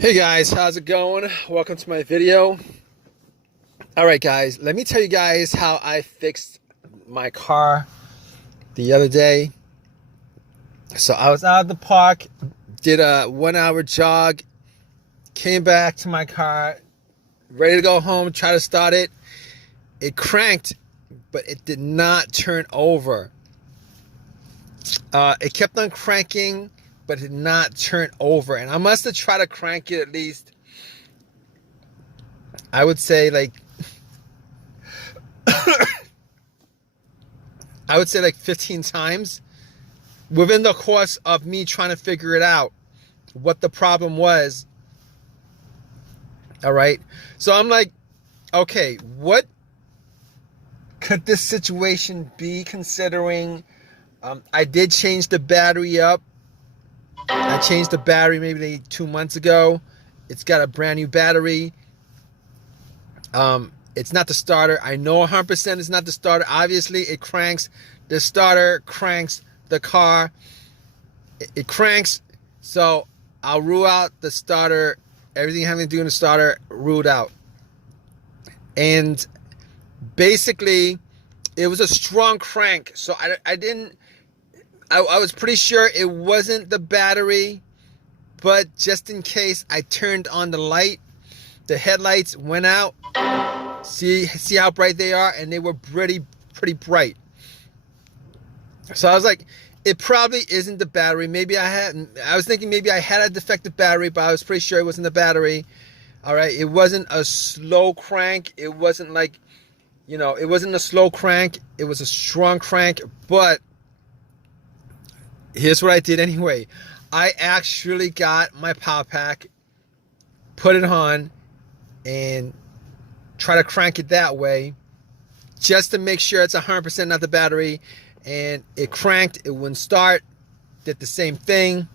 Hey guys, how's it going? Welcome to my video. Alright guys, let me tell you guys how I fixed my car the other day. So I was out of the park, did a 1 hour jog, came back to my car, ready to go home, try to start it. It cranked, but it did not turn over. It kept on cranking, but it did not turn over. And I must have tried to crank it at least, I would say like 15 times within the course of me trying to figure it out, what the problem was. All right. So I'm like, okay, what could this situation be, considering I did change the battery up. I changed the battery maybe 2 months ago. It's got a brand new battery. It's not the starter. I know 100% it's not the starter. Obviously, it cranks. The starter cranks the car. It cranks. So I'll rule out the starter. Everything having to do with the starter, ruled out. And basically, it was a strong crank. So I was pretty sure it wasn't the battery, but just in case, I turned on the light. The headlights went out. See how bright they are, and they were pretty bright. So I was like, it probably isn't the battery. I was thinking maybe I had a defective battery, but I was pretty sure it wasn't the battery. All right, it wasn't a slow crank. It wasn't like, it wasn't a slow crank. It was a strong crank. But here's what I did anyway. I actually got my power pack, put it on, and try to crank it that way, just to make sure it's 100% not the battery. And it cranked. It wouldn't start. Did the same thing.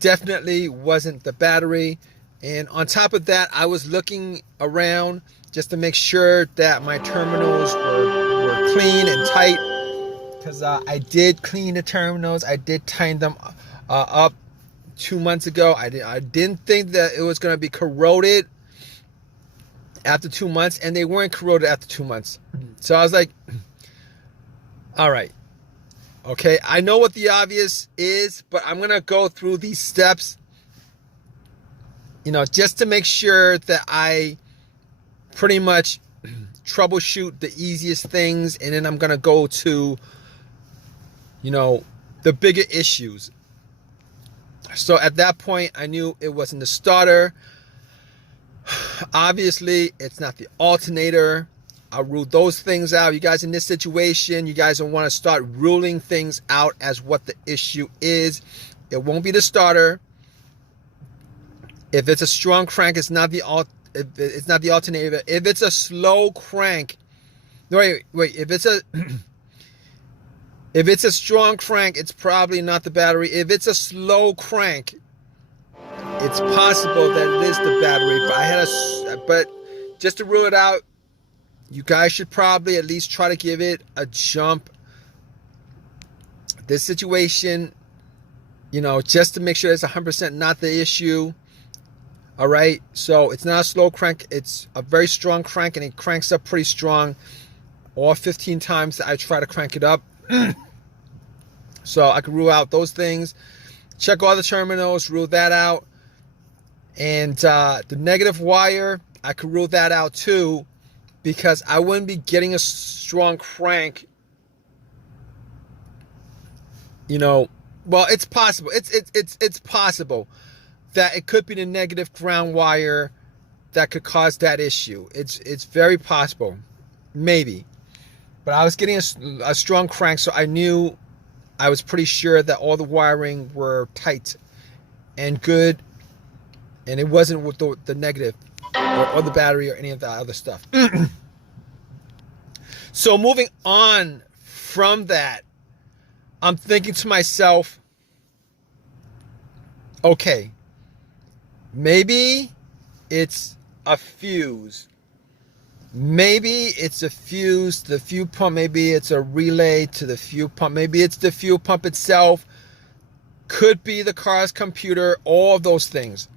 Definitely wasn't the battery. And on top of that, I was looking around just to make sure that my terminals were clean and tight, because I did clean the terminals. I did tighten them up 2 months ago. I didn't think that it was going to be corroded after 2 months, and they weren't corroded after 2 months. So I was like, all right, okay, I know what the obvious is, but I'm going to go through these steps, just to make sure that I pretty much troubleshoot the easiest things, and then I'm going to go to, the bigger issues. So at that point, I knew it wasn't the starter. Obviously, it's not the alternator. I'll rule those things out. You guys in this situation, you guys don't want to start ruling things out as what the issue is. It won't be the starter. If it's a strong crank, it's not the alternator. If it's a slow crank, wait. If it's a strong crank, it's probably not the battery. If it's a slow crank, it's possible that it is the battery. But just to rule it out, you guys should probably at least try to give it a jump. This situation, just to make sure it's 100% not the issue. All right. So it's not a slow crank. It's a very strong crank, and it cranks up pretty strong. All 15 times that I try to crank it up. So I can rule out those things. Check all the terminals, rule that out. And the negative wire, I could rule that out too, because I wouldn't be getting a strong crank. Well, it's possible. It's possible that it could be the negative ground wire that could cause that issue. It's very possible, maybe. But I was getting a strong crank, so I was pretty sure that all the wiring were tight and good, and it wasn't with the negative or the battery or any of the other stuff. So moving on from that, I'm thinking to myself, okay, maybe it's a fuse. Maybe it's a fuse to the fuel pump. Maybe it's a relay to the fuel pump. Maybe it's the fuel pump itself. Could be the car's computer, all of those things.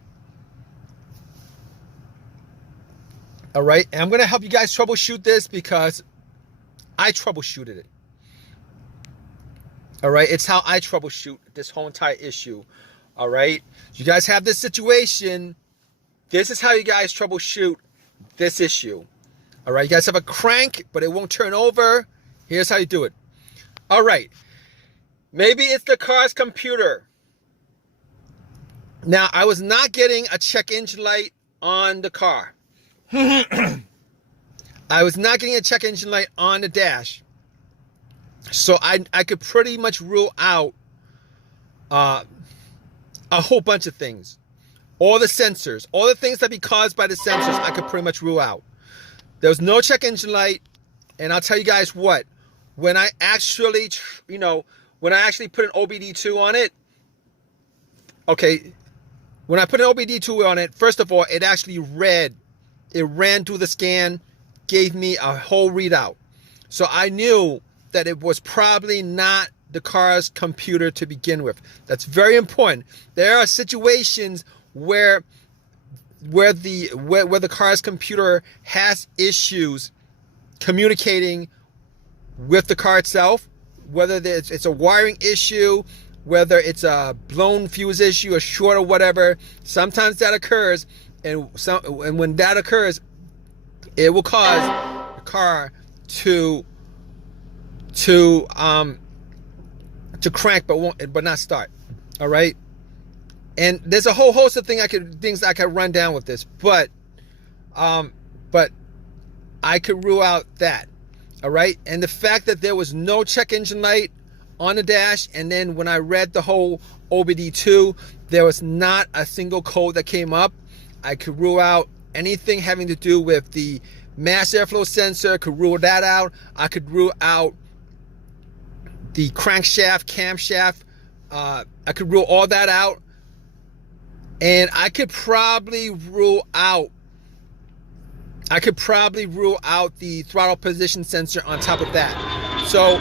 All right, and I'm going to help you guys troubleshoot this because I troubleshooted it. All right, it's how I troubleshoot this whole entire issue. All right, you guys have this situation. This is how you guys troubleshoot this issue. All right, you guys have a crank, but it won't turn over. Here's how you do it. All right, maybe it's the car's computer. Now, I was not getting a check engine light on the car. I was not getting a check engine light on the dash. So I could pretty much rule out a whole bunch of things. All the sensors, all the things that be caused by the sensors, I could pretty much rule out. There was no check engine light. And I'll tell you guys what, when I actually, when I actually put an OBD2 on it, okay, when I put an OBD2 on it, first of all, it actually read. It ran through the scan, gave me a whole readout. So I knew that it was probably not the car's computer to begin with. That's very important. There are situations where the car's computer has issues communicating with the car itself, whether it's a wiring issue, whether it's a blown fuse issue, a short or whatever. Sometimes that occurs. And when that occurs, it will cause the car to crank but not start. All right, and there's a whole host of things I could run down with this, but I could rule out that. All right, and the fact that there was no check engine light on the dash, and then when I read the whole OBD2, there was not a single code that came up. I could rule out anything having to do with the mass airflow sensor, could rule that out. I could rule out the crankshaft, camshaft. I could rule all that out. And I could probably rule out the throttle position sensor on top of that. So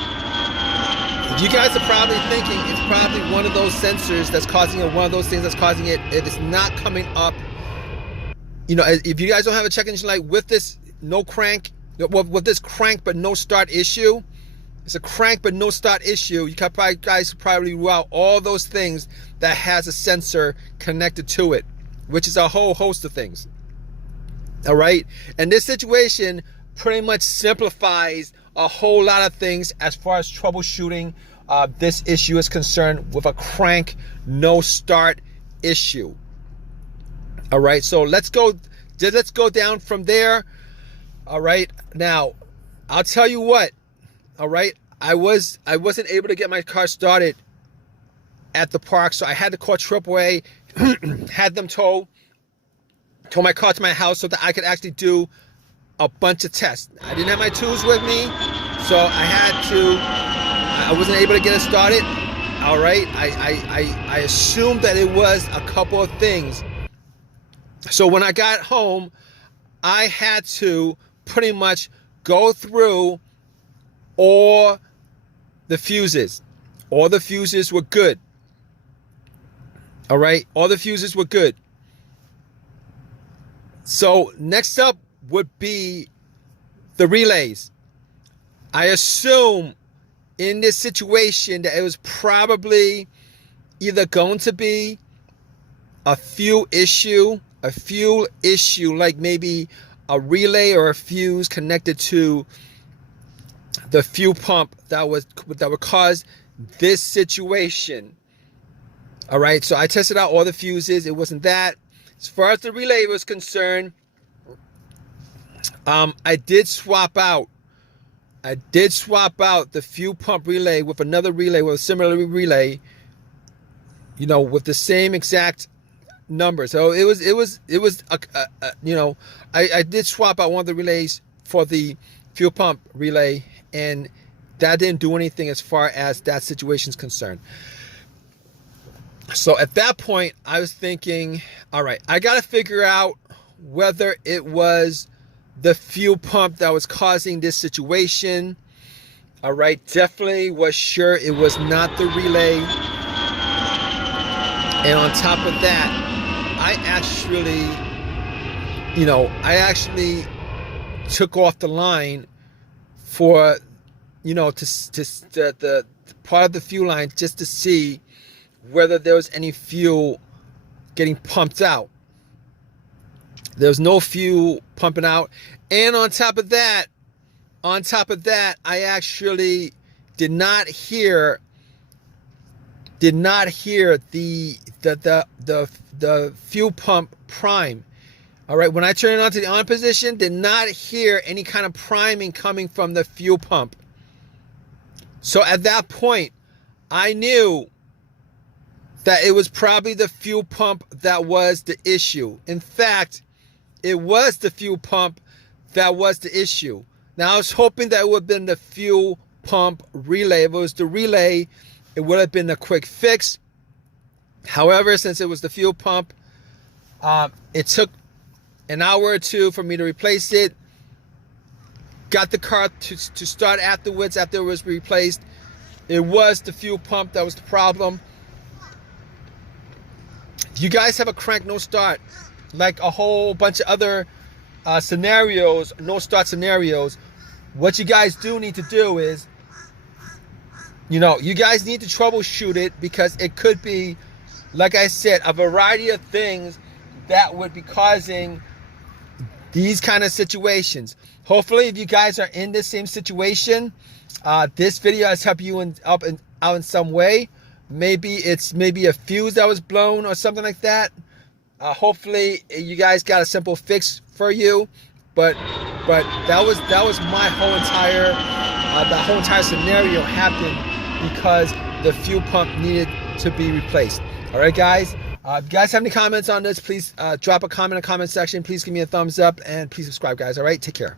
you guys are probably thinking it's probably one of those sensors that's causing it, one of those things that's causing it. If it's not coming up, if you guys don't have a check engine light with this crank but no start issue, it's a crank but no start issue. You guys probably rule out all those things that has a sensor connected to it, which is a whole host of things. All right, and this situation pretty much simplifies a whole lot of things as far as troubleshooting this issue is concerned with a crank no start issue. All right, so let's go down from there. All right, now I'll tell you what. All right, I wasn't able to get my car started at the park, so I had to call AAA, had them tow my car to my house so that I could actually do a bunch of tests. I didn't have my tools with me, so I wasn't able to get it started. All right, I assumed that it was a couple of things. So when I got home, I had to pretty much go through all the fuses. All the fuses were good. All right, all the fuses were good. So next up would be the relays. I assume in this situation that it was probably either going to be a fuel issue, like maybe a relay or a fuse connected to the fuel pump that would cause this situation. All right, so I tested out all the fuses. It wasn't that. As far as the relay was concerned, I did swap out the fuel pump relay with another relay, with a similar relay, with the same exact number. So I did swap out one of the relays for the fuel pump relay, and that didn't do anything as far as that situation is concerned. So at that point, I was thinking, all right, I got to figure out whether it was the fuel pump that was causing this situation. All right, definitely was sure it was not the relay. And on top of that, I actually took off the line for, the part of the fuel line just to see whether there was any fuel getting pumped out. There was no fuel pumping out. And on top of that, I actually did not hear the fuel pump prime. All right, when I turned it on to the on position, did not hear any kind of priming coming from the fuel pump. So at that point, I knew that it was probably the fuel pump that was the issue. In fact, it was the fuel pump that was the issue. Now, I was hoping that it would have been the fuel pump relay. If it was the relay, it would have been a quick fix. However, since it was the fuel pump, it took an hour or two for me to replace it. Got the car to start afterwards after it was replaced. It was the fuel pump that was the problem. If you guys have a crank no start, like a whole bunch of other scenarios, no start scenarios, what you guys do need to do is, you guys need to troubleshoot it, because it could be, like I said, a variety of things that would be causing these kind of situations. Hopefully, if you guys are in the same situation, this video has helped you out in some way. Maybe it's a fuse that was blown or something like that. Hopefully, you guys got a simple fix for you. But that was my whole entire the whole entire scenario happened because the fuel pump needed to be replaced. All right, guys. If you guys have any comments on this, please drop a comment in the comment section. Please give me a thumbs up and please subscribe, guys. All right, take care.